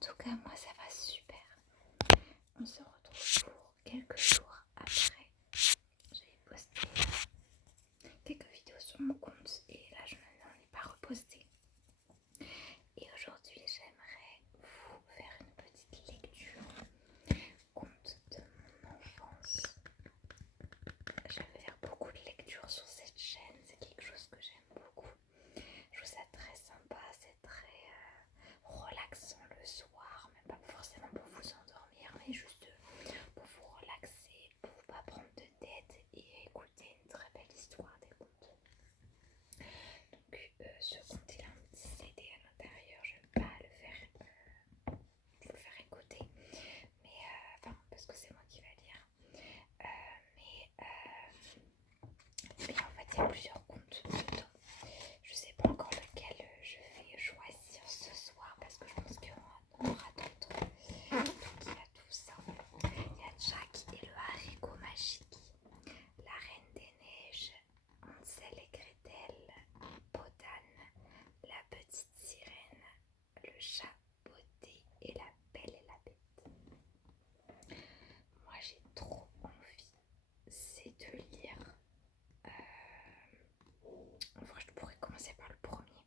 tout cas, moi ça va super. On se retrouve pour quelques jours après. J'ai posté quelques vidéos sur mon compte et là je n'en ai pas reposté. Et aujourd'hui j'aimerais vous faire une petite lecture, conte de mon enfance. J'avais faire beaucoup de lectures sur cette chaîne, c'est quelque chose que j'aime beaucoup. Je trouve ça très sympa, c'est très relaxant le soir, même pas forcément pour vous endormir, mais juste pour vous relaxer, pour ne pas prendre de tête et écouter une très belle histoire des contes. Donc ce conte il a un petit CD à l'intérieur, je ne vais pas vous le faire écouter, mais parce que c'est moi qui vais lire. Mais en fait il y a plusieurs contes dedans. Je sais pas encore lequel je vais choisir ce soir parce que je pense qu'il y en aura d'autres. Donc il y a tout ça. Il y a Jack et le haricot magique, la reine des neiges, Hansel et Gretel, Botane, la petite sirène, le chat Baudet et la belle et la bête. Moi j'ai trop envie, c'est de lire. En vrai, je pourrais commencer par le premier,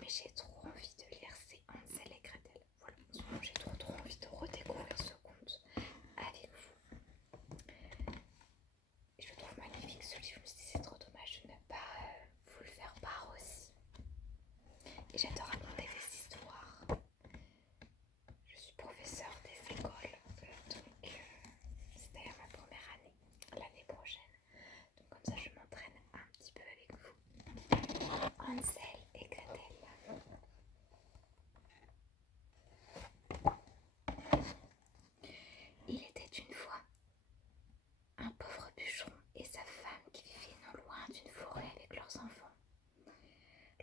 mais j'ai trop envie de lire c'est Hansel et Gretel. Voilà, en ce moment j'ai trop envie de redécouvrir ce conte avec vous. Et je le trouve magnifique ce livre, je me suis dit c'est trop dommage de ne pas vous le faire part aussi. Et j'adore raconter des histoires. Je suis professeure des écoles, donc c'est d'ailleurs ma première année, l'année prochaine. Donc comme ça je m'entraîne un petit peu avec vous. Hansel et Gretel. Il était une fois un pauvre bûcheron et sa femme qui vivaient non loin d'une forêt avec leurs enfants.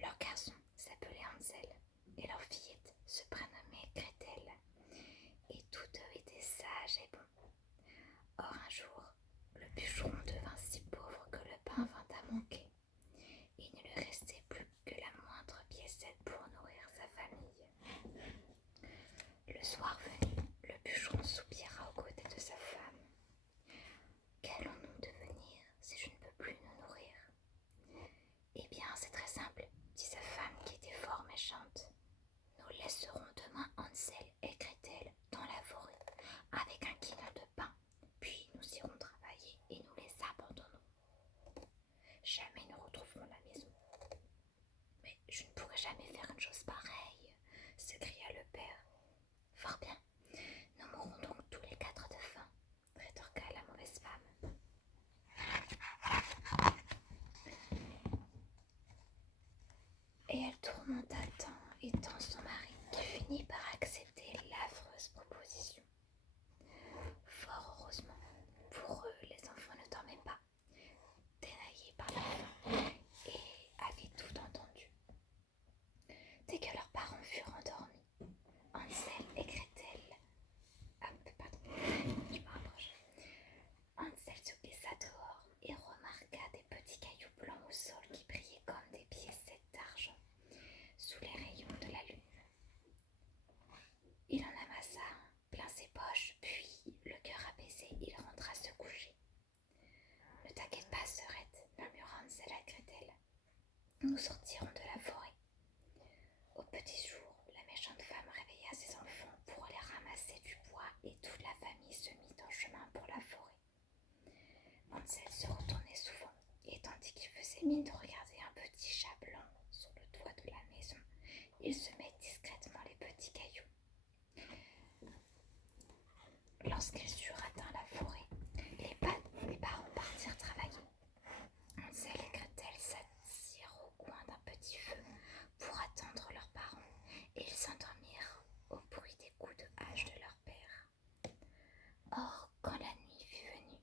Leur garçon s'appelait Hansel et leur fillette se prénommait Gretel, et tous deux étaient sages et bons. Or un jour, le bûcheron devint si pauvre que le pain vint à manquer, et il ne lui restait plus que la moindre piécette pour nourrir sa famille. Le soir venu, le bûcheron soupira aux côtés de sa femme. Qu'allons-nous devenir si je ne peux plus nous nourrir ? Eh bien, c'est très simple, dit sa femme qui était fort méchante. Nous laisserons demain Hansel et Gretel dans la forêt avec un kilo de pain, puis nous irons travailler et nous les abandonnons. Jamais nous retrouverons la maison. Mais je ne pourrai jamais faire une chose pareille, s'écria le père. Fort bien, nous mourrons donc tous les quatre de faim, rétorqua la mauvaise femme. Et elle tourmenta tant et tant son mari qui finit par accepter l'affreuse proposition. Fort heureusement, pour eux, les enfants ne dormaient pas, dénaillés par la faim, et avaient tout entendu. Dès que leurs parents furent endormis, Hansel et Gretel... Hansel se glissa dehors et remarqua des petits cailloux blancs au sol qui brillaient comme des piécettes d'argent sous les rayons de la lune. Il en amassa plein ses poches, puis, le cœur apaisé, il rentra se coucher. Ne t'inquiète pas, sœurette, murmura Hansel à Gretel. Nous sortirons de la forêt. Au petit jour, la méchante femme réveilla ses enfants pour aller ramasser du bois et toute la famille se mit en chemin pour la forêt. Hansel se retournait souvent et tandis qu'il faisait mine de regarder un petit chat blanc sur le toit de la maison, il semait discrètement les petits cailloux. Lorsqu'ils eurent atteint la forêt, les parents partirent travailler. Hansel et Gretel s'assirent au coin d'un petit feu pour attendre leurs parents et ils s'endormirent au bruit des coups de hache de leur père. Or, quand la nuit fut venue,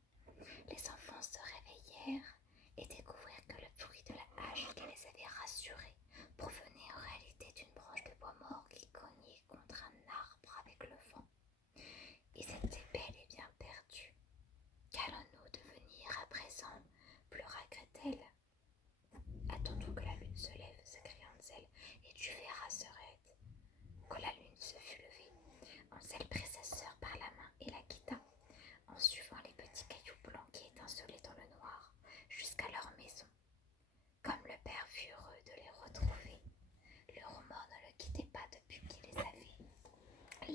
les enfants se réveillèrent et découvrirent que le bruit de la hache qui les avait rassurés provenait en réalité d'une branche de bois mort qui cognait contre un arbre avec le vent. Ils étaient bel et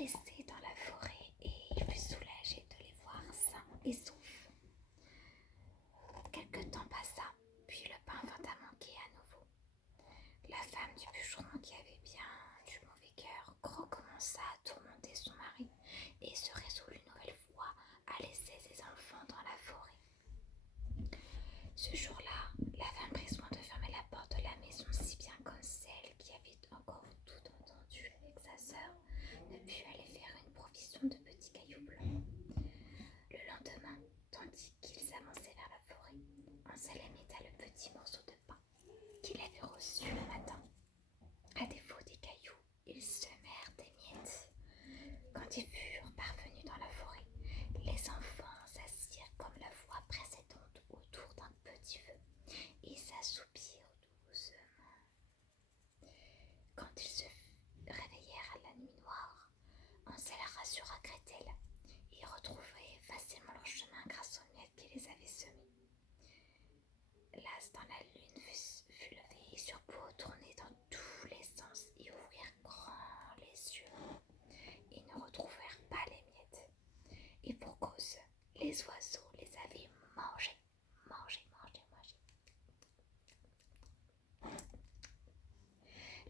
laissés dans la forêt et il fut soulagé de les voir sains et saufs. Quelque temps passa, puis le pain vint à manquer à nouveau. La femme du bûcheron, qui avait bien du mauvais cœur, recommença à tourmenter son mari et se résolut une nouvelle fois à laisser ses enfants dans la forêt. Ce jour-là, la femme prit soin de fermer la porte de la maison si bien qu'un celle qui avait encore tout entendu avec sa sœur ne put aller faire une provision de petits cailloux blancs. Le lendemain, tandis qu'ils avançaient vers la forêt, Hansel émetta le petit morceau de pain qu'il avait reçu le matin. À défaut des cailloux, ils semèrent des miettes. Quand ils furent parvenus dans la forêt, les enfants s'assirent comme la fois précédente autour d'un petit feu et s'assoupirent doucement. Quand ils se réveillèrent à la nuit noire, Hansel rassura Gretel et retrouverait facilement leur chemin grâce aux miettes qui les avaient semées. L'as dans la lune fut levé et sur peau tourner dans tous les sens et ouvrir grand les yeux. Ils ne retrouvèrent pas les miettes. Et pour cause, les oiseaux les avaient mangés.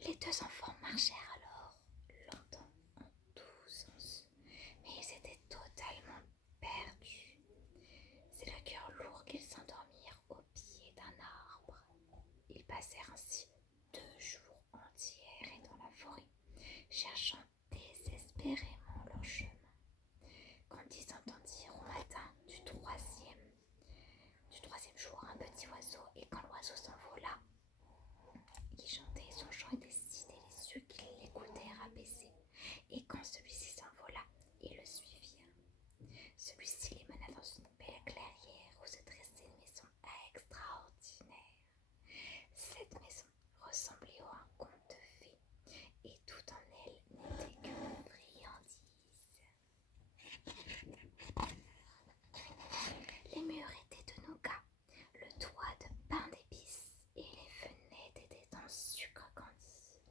Les deux enfants marchèrent alors longtemps en tous sens, mais ils étaient totalement perdus. C'est le cœur lourd qu'ils s'endormirent au pied d'un arbre. Ils passèrent ainsi 2 jours entiers errés dans la forêt, cherchant désespérément leur chemin. Quand ils entendirent au matin du troisième jour un petit oiseau, et quand l'oiseau s'envola, qui chantait son chant était si délicieux qu'ils l'écoutèrent abaisser, et quand celui-ci s'envola, ils le suivirent. Celui-ci les mena dans une belle clairière où se dressait une maison extraordinaire. Cette maison ressemblait à un conte de fées, et tout en elle n'était que friandises. Les murs étaient de nougat, le toit de pain d'épices et les fenêtres étaient en sucre candi.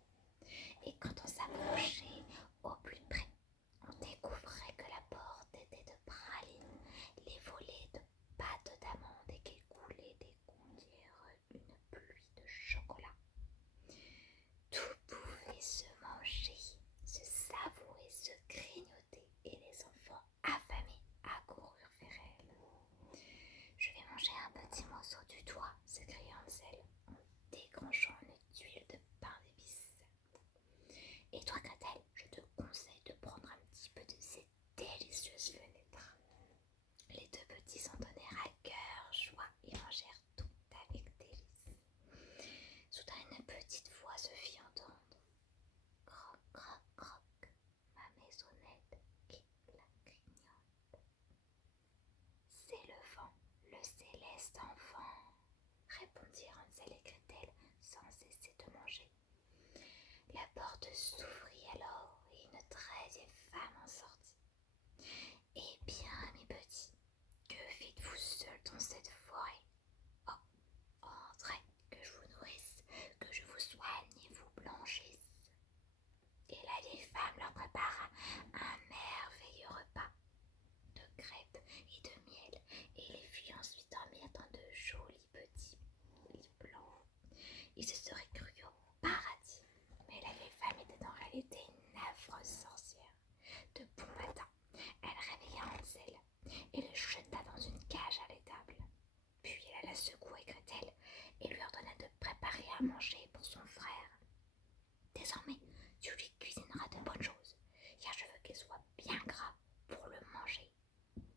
Et quand on s'approchait au plus près, on découvrait que la porte était de pralines, les volets de pâte d'amande et qu'il coulait des gouttières une pluie de chocolat. Tout pouvait se manger, se savourer, se grignoter, et les enfants affamés accoururent vers elle. Je vais manger un petit morceau du doigt, s'écria Hansel en décrochant une tuile de pain d'épices. Et toi, Gretel, je te conseille de prendre un petit peu de ces délicieuses fenêtres. Les deux petits s'en donnèrent à cœur joie et mangèrent tout avec délice. Soudain, une petite voix se fit entendre. Croc, croc, croc, ma maisonnette qui la grignote. C'est le vent, le céleste enfant, répondirent Hansel et Gretel sans cesser de manger. La porte s'ouvrit alors et une 13e femme en sortit. Eh bien, mes petits, que faites-vous seuls dans cette forêt? Oh, entrez, que je vous nourrisse, que je vous soigne et vous blanchisse. Et la vieille femme leur prépara un merveilleux repas de crêpes et de miel, et les fit ensuite dormir dans de jolis petits lits blancs. Ils se seraient crus au paradis, mais la vieille femme était en réalité une affreuse sorcière. De bon matin, elle réveilla Hansel et le jeta dans une cage à l'étable. Puis elle alla secouer Gretel et lui ordonna de préparer à manger pour son frère. Désormais, tu lui cuisineras de bonnes choses, car je veux qu'il soit bien gras pour le manger.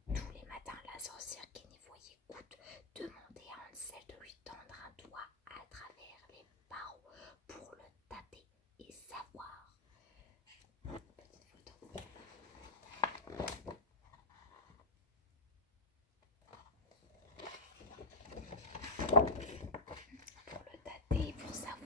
Tous les matins, la sorcière qui n'y voyait goutte demandait à Hansel de lui tendre un doigt à travers les barreaux pour le tâter et savoir. Petite photo. Pour le tâter et pour savoir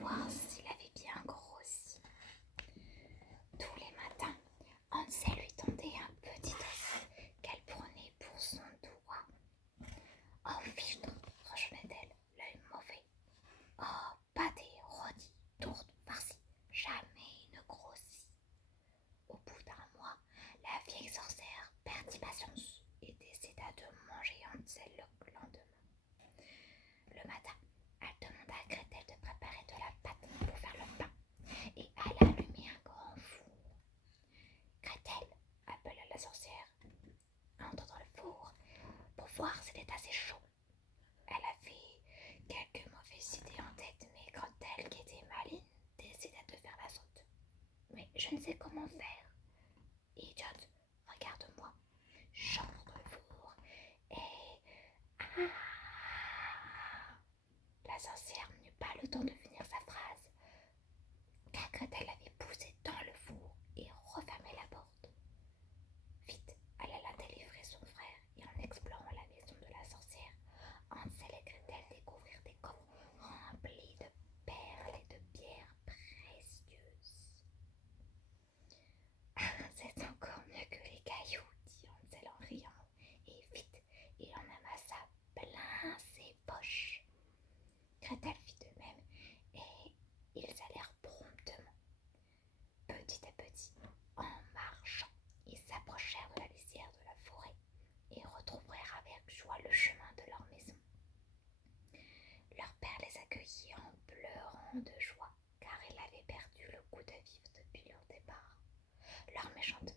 Je ne sais comment faire. Idiote, regarde-moi. J'entre dans le four et... Ah. La sorcière n'eut pas le temps de finir sa phrase, car Gretel avait poussé dans le four et refermé la porte. Vite, elle alla délivrer son frère et en explorant la maison de la sorcière, Hansel et Gretel découvrirent des coffres remplis de perles et de pierres précieuses. C'est encore mieux que les cailloux, dit Hansel en riant, et vite, il en amassa plein ses poches. Gretel fit de même, et ils allèrent promptement. Petit à petit, en marchant, ils s'approchèrent de la lisière de la forêt et retrouvèrent avec joie le chemin de leur maison. Leur père les accueillit en pleurant de joie, car il avait perdu le goût de vivre depuis leur départ. Leur méchante